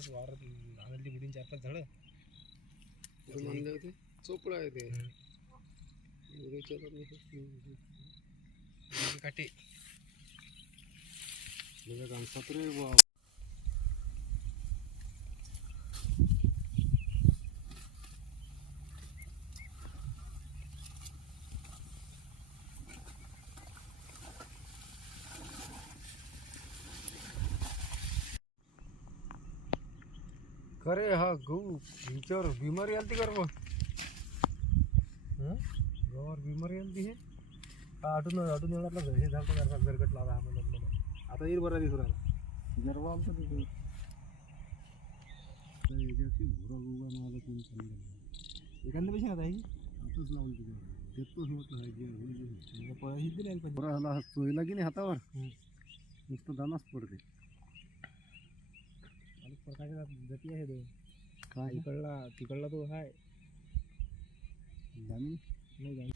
तिथंच वावरात आणली बुडीन 4-5 झाडं म्हणले होते चोपडा आहे ते काटे सत्रे करे हा गहू हिच्यावर बिमारी आलती कर मग गव्हावर बिमारी आलती हे आटून येणार हे झालं जरा गरगट लावा म्हणून आता येईल बरा दिसू राहिला गरवा आमचं तिथे भोरा उगा मला कोणी चाललं एखाद्या पैसे आता आताच लावून तिथे देतोच म्हटलं पैसे दिले भोरा हाला सोयला की नाही हातावर नुसतं दानाच पडते प्रकारच्या गती आहे तो काय तिकडला तो आहे दामी नाही जाईल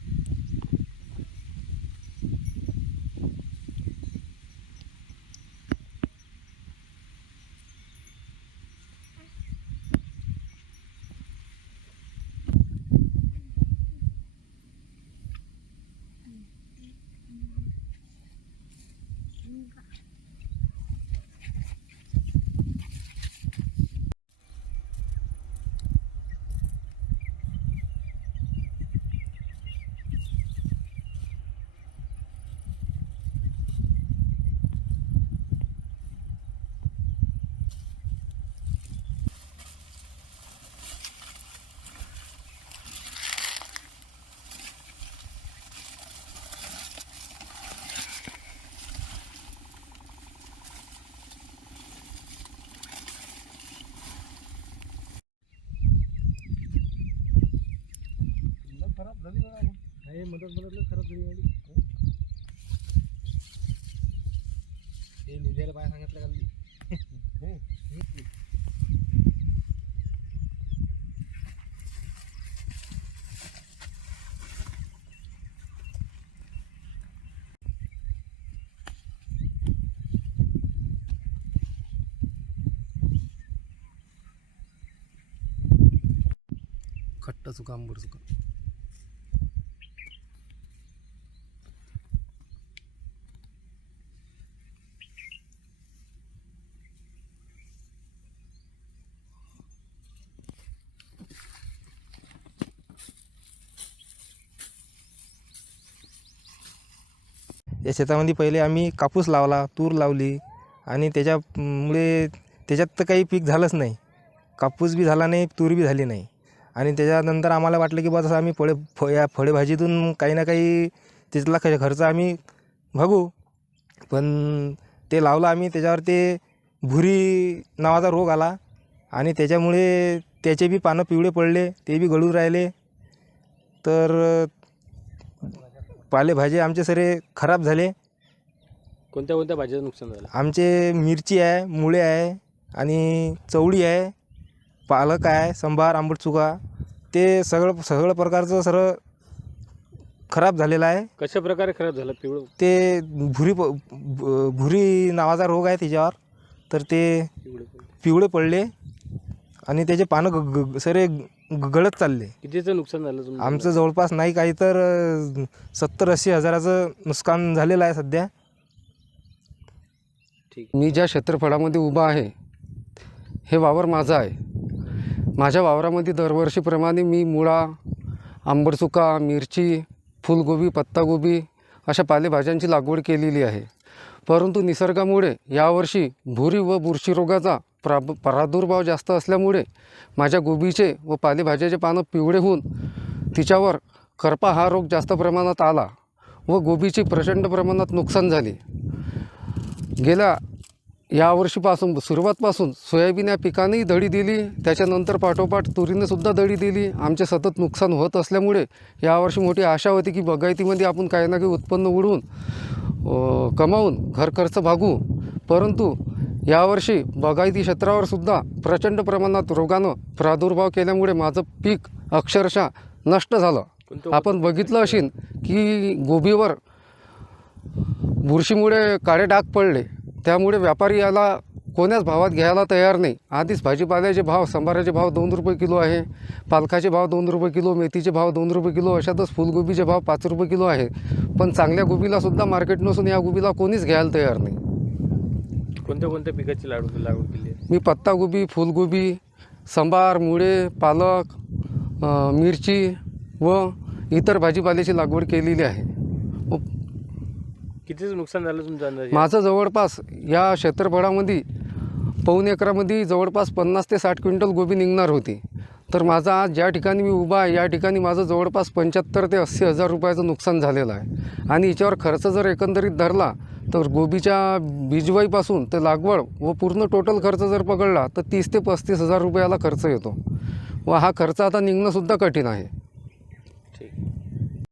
खराब झाली नाही मदत खराब झाली हे निघायला पाय सांगितलं का खट्टा चुका आंबट चुका या शेतामध्ये पहिले आम्ही कापूस लावला, तूर लावली आणि त्याच्यामुळे त्याच्यात तर काही पीक झालंच नाही. कापूस बी झाला नाही, तूर बी झाली नाही. आणि त्याच्यानंतर आम्हाला वाटलं की बस आम्ही या फळभाजीतून काही ना काही तिथला खर्च आम्ही भागू. पण ते लावलं आम्ही, त्याच्यावर ते भुरी नावाचा रोग आला आणि त्याच्यामुळे त्याचे बी पानं पिवळे पडले, ते बी गळून राहिले. तर पालेभाजी आमचे सारे खराब झाले. कोणत्या कोणत्या भाजीचं नुकसान झालं? आमचे मिरची आहे, मुळे आहे आणि चवळी आहे, पालक आहे, संभार, आंबट चुका, ते सगळं प्रकारचं सर्व खराब झालेलं आहे. कशा प्रकारे खराब झालं? पिवळं ते भुरी नावाचा रोग आहे त्याच्यावर, तर ते पिवळे पडले आणि त्याचे पानं सारे गळत चालले. कितीचं नुकसान झालं तुमचं? आमचं जवळपास नाही काही तर 70-80 हजाराचं नुकसान झालेलं आहे सध्या. ठीक. मी ज्या क्षेत्रफळामध्ये उभा आहे हे वावर माझा आहे. माझ्या वावरामध्ये दरवर्षीप्रमाणे मी मुळा, आंबटचुका, मिरची, फुलगोबी, पत्तागोबी अशा पालेभाज्यांची लागवड केलेली आहे. परंतु निसर्गामुळे यावर्षी भुरी व बुरशी रोगाचा प्रादुर्भाव जास्त असल्यामुळे माझ्या गोबीचे व पालेभाज्याचे पानं पिवळे होऊन तिच्यावर करपा हा रोग जास्त प्रमाणात आला व गोबीची प्रचंड प्रमाणात नुकसान झाले. गेल्या यावर्षीपासून सुरुवातपासून सोयाबीन या पिकानेही दडी दिली, त्याच्यानंतर पाठोपाठ तुरीनेसुद्धा दडी दिली. आमचे सतत नुकसान होत असल्यामुळे यावर्षी मोठी आशा होती की बागायतीमध्ये आपण काही ना काही उत्पन्न उडवून कमावून घर खर्च भागू. परंतु यावर्षी बागायती क्षेत्रावर सुद्धा प्रचंड प्रमाणात रोगानं प्रादुर्भाव केल्यामुळे माझं पीक अक्षरशः नष्ट झालं. आपण बघितलं असेल की गोबीवर बुरशीमुळे काळे डाग पडले, त्यामुळे व्यापारी याला कोण्याच भावात घ्यायला तयार नाही. आधीच भाजीपाल्याचे भाव, संभाराचे भाव 2 रुपये किलो आहे, पालकाचे भाव 2 रुपये किलो, मेथीचे भाव 2 रुपये किलो, अशातच फुलगोबीचे भाव 5 रुपये किलो आहे. पण चांगल्या गोबीलासुद्धा मार्केट नसून या गोबीला कोणीच घ्यायला तयार नाही. कोणत्या पिकाची लागवड केली आहे? मी पत्तागोबी, फुलगोबी, संभार, मुळे, पालक, मिरची व इतर भाजीपाल्याची लागवड केलेली आहे. कितीचं नुकसान झालं तुमचं अंदाजे? माझं जवळपास या क्षेत्रफळामध्ये पाऊण एकरामध्ये जवळपास 50 ते 60 क्विंटल गोबी निघणार होती. तर माझं आज ज्या ठिकाणी मी उभा आहे या ठिकाणी माझं जवळपास 75 ते 80 हजार रुपयाचं नुकसान झालेलं आहे. आणि याच्यावर खर्च जर एकंदरीत धरला तर गोबीच्या बीजवाईपासून ते लागवड व पूर्ण टोटल खर्च जर पकडला तर 30 ते 35 हजार रुपयाला खर्च येतो व हा खर्च आता निघणंसुद्धा कठीण आहे. ठीक.